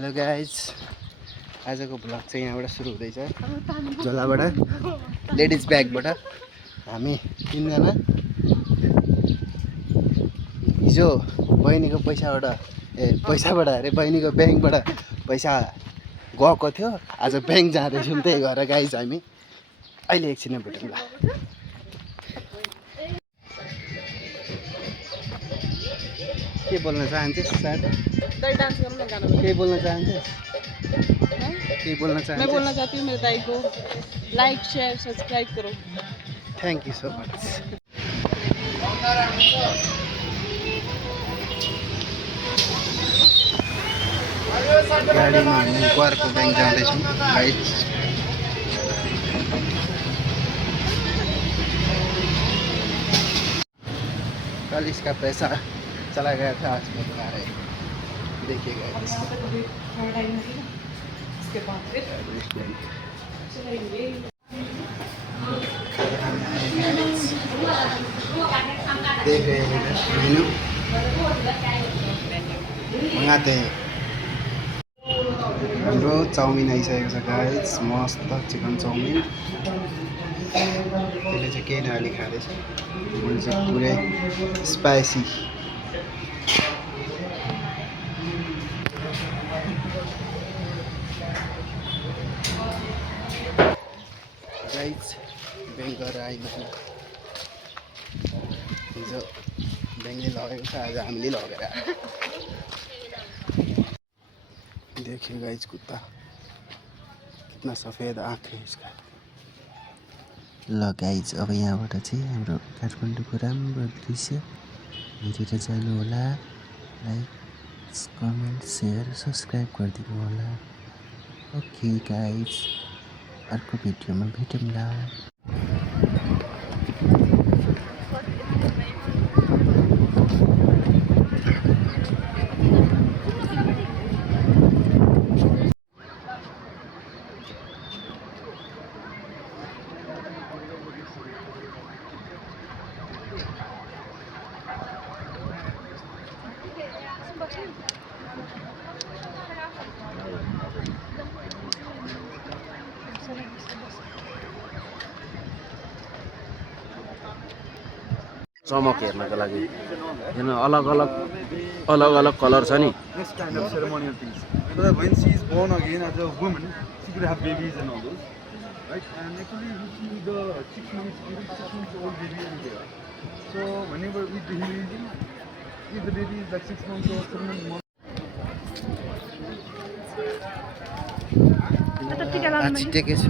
Hello guys, आजको vlog चाहिँ यहाँबाट सुरु हुँदैछ, झोलाबाट लेडिज ब्यागबाट। हामी तिनजना हिजो बहिनीको पैसाबाट अरे बहिनीको ब्याङ्कबाट पैसा गएको थियो, आज ब्याङ्क जाँदैछौँ। त्यही भएर गाइज हामी अहिले एकछिन भेटौँ ल। के बोल्न चाहन्छस् साथी? के बोल्न चाहन्छस्? मैं बोलना चाहती हूँ मेरे दाई को लाइक शेयर सब्सक्राइब करो। Thank you so much. गाडीमा हामी गोरको ब्याङ्क जाँदैछौँ गाइज। कल इसका पैसा चला गया था, आज में आ रहे देखिएगा। देख रहे हैं मेनू, मंगाते हैं। हाम्रो चाउमिन आइसकेको छ गाइज, मस्त चिकन चाउमिन। त्यसले चाहिँ केही नहाली खाँदैछ, मैले चाहिँ पुरै स्पाइसी। गाइज ब्याङ्क गरेर आइन्छ, हिजो ब्याङ्कले लगेको छ, आज हामीले लगेर आयो। देखिए गाइज कुत्ता कितना सफेद आँख है इसका। ल गाइज, अब यहाँबाट चाहिँ हाम्रो काठमाडौँको राम्रो दृश्य हेरेर जानु होला। लाइक कमेन्ट सेयर सब्सक्राइब गरिदिनु होला। ओके गाइज, अर्को भिडियोमा भेटौँला। चमक हेर्नको लागि किन अलग अलग कलर छ नि। This kind of ceremonial things. So that when she is born again as a woman, she could have babies and all those, right? And actually, you see the 6 months old baby in there. So whenever we do healing, if the baby is like 6 months or 7 months. टेकेछु